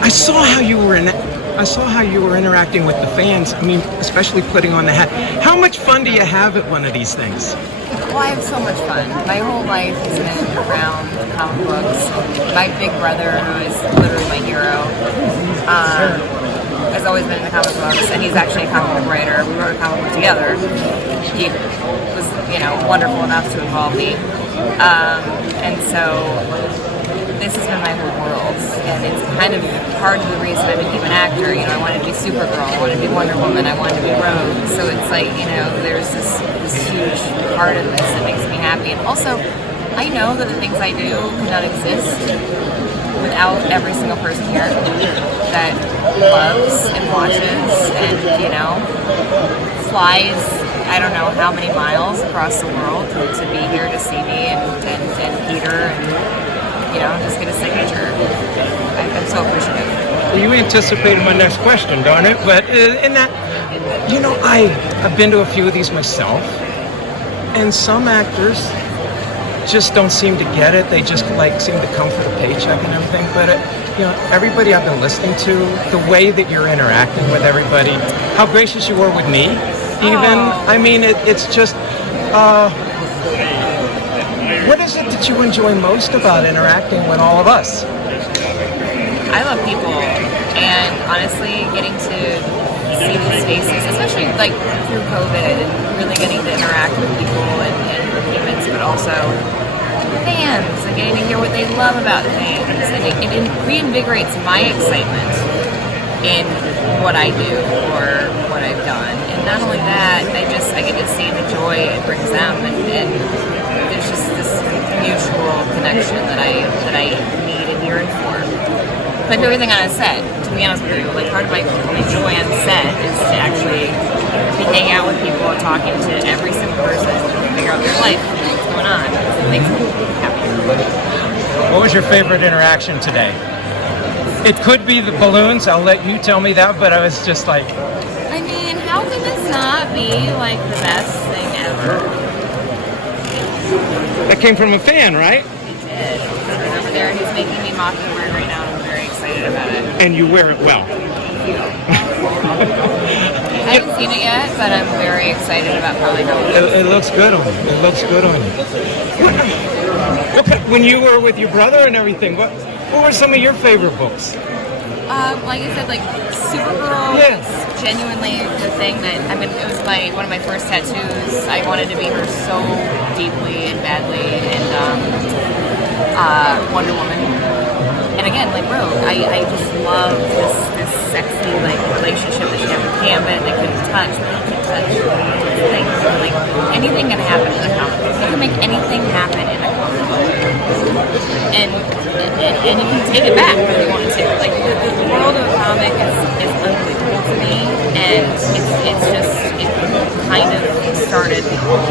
I saw how you were interacting with the fans. I mean, especially putting on the hat. How much fun do you have at one of these things? Well, I have so much fun. My whole life has been around comic books. My big brother, who is literally my hero, has always been in the comic books, and he's actually a comic book writer. We wrote a comic book together. He was, wonderful enough to involve me. And so this has been my whole world, and it's kind of part of the reason I became an actor. I wanted to be Supergirl, I wanted to be Wonder Woman, I wanted to be Rogue. So it's like, there's this huge part of this that makes me happy. And also, I know that the things I do could not exist without every single person here that loves and watches and, flies I don't know how many miles across the world to be here to see me and Peter and, just get a signature. I'm so appreciative. Well, you anticipated my next question, darn it. But in that, I've been to a few of these myself, and some actors just don't seem to get it. They just seem to come for the paycheck and everything. But everybody I've been listening to, the way that you're interacting with everybody, how gracious you were with me, even. Oh. I mean, it's just. What is it that you enjoy most about interacting with all of us? I love people, and honestly, getting to see these faces, especially through COVID, and really getting to interact with people and humans, but also fans, and getting to hear what they love about things, and it reinvigorates my excitement in what I do or what I've done. And not only that, I get to see the joy it brings them, and there's just this mutual connection that I need and yearn for. My favorite thing on a set, to be honest with you, part of my joy on set is to actually be hanging out with people and talking to every single person and figure out their life and what's going on. It makes me happy. What was your favorite interaction today? It could be the balloons, I'll let you tell me that, but I was just like... I mean, how can this not be the best thing ever? That came from a fan, right? He did. He's over there, he's making me Mockingbird right now, and I'm very excited about it. And you wear it well. Thank you. I haven't seen it yet, but I'm very excited about probably how it looks good on you. It looks good on you. When you were with your brother and everything, what were some of your favorite books? Like I said, Supergirl was genuinely the thing that, it was one of my first tattoos. I wanted to be her so deeply and badly, and Wonder Woman. And again, Rogue, I just love this sexy, relationship that she had with Gambit. They couldn't touch, but they could touch things. Anything can happen in a comic book. You can make anything happen in a comic book. And you can take it back if you want to. The world of a comic is unbelievable to me, and it kind of started the whole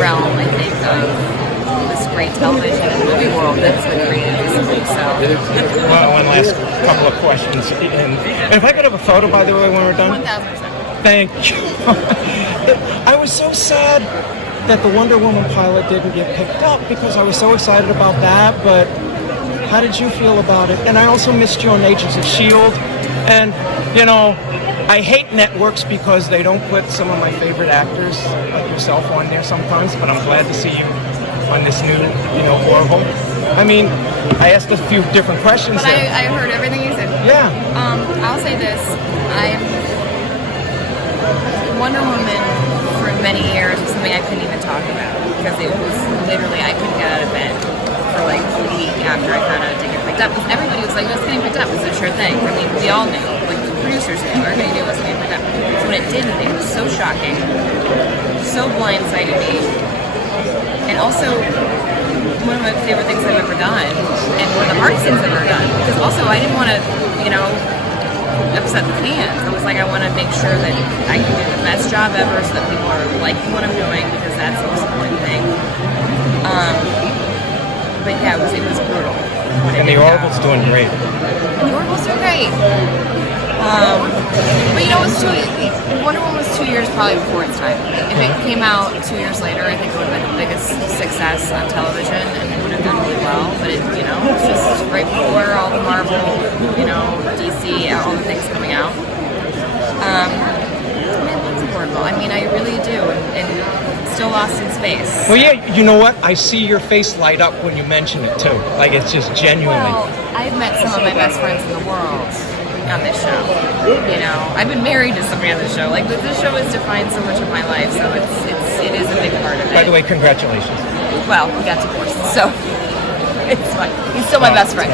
realm, I think, of this great television and movie world that's been created recently. So, one last couple of questions, and if I could have a photo, by the way, when we're done. 1,000%. Thank you. I was so sad that the Wonder Woman pilot didn't get picked up because I was so excited about that, but how did you feel about it? And I also missed you on Agents of S.H.I.E.L.D. And, I hate networks because they don't put some of my favorite actors, like yourself, on there sometimes, but I'm glad to see you on this new, Orville. I asked a few different questions. But I heard everything you said. Yeah. I'll say this. Wonder Woman, for many years, was something I couldn't even talk about because it was literally, I couldn't get out of bed for a week after I found out it didn't get picked up. Because everybody was like, it's getting picked up. It's a sure thing. We all knew. The producers knew. Everybody knew it was getting picked up. So when it didn't, it was so shocking. So blindsided me. And also, one of my favorite things I've ever done, and one of the hardest things I've ever done. Because also, I didn't want to, upset the fans. I was like, I want to make sure that I can do the best job ever so that people are liking what I'm doing, because that's the most important thing. But yeah, it was brutal. And the Orville's doing great. And the Orville's doing great. But Wonder Woman was 2 years probably before its time. If it came out 2 years later, I think it would have been the biggest success on television, and it would have done really well. But it right before all the Marvel, DC, all the things coming out. I love Orville. I mean, I really do, and still lost in space. Well, yeah, you know what? I see your face light up when you mention it too. Like it's just genuinely. Well, I've met some of my best friends in the world on this show. I've been married to somebody on this show. Like this show has defined so much of my life, so it is a big part of it. By the way, congratulations. Well, we got divorced, so it's fine. He's still my best friend.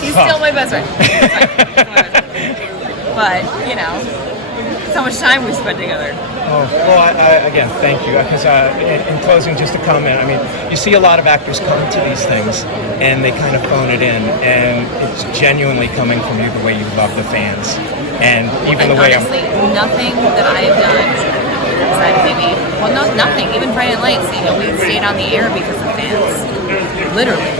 He's still my best friend. But so much time we spent together. Oh, well, again, thank you. Because in closing, just a comment. I mean, you see a lot of actors come to these things, and they kind of phone it in, and it's genuinely coming from you the way you love the fans, and even the way honestly, nothing that I have done, besides maybe, nothing. Even Friday Night Lights, we stayed on the air because of fans, literally.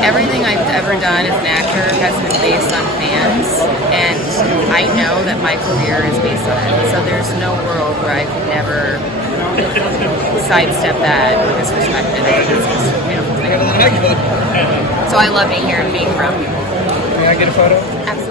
Everything I've ever done as an actor has been based on fans, and I know that my career is based on it. So there's no world where I could never sidestep that or disrespect it. It's just a beautiful thing. So I love being here and being around people. May I get a photo? Absolutely.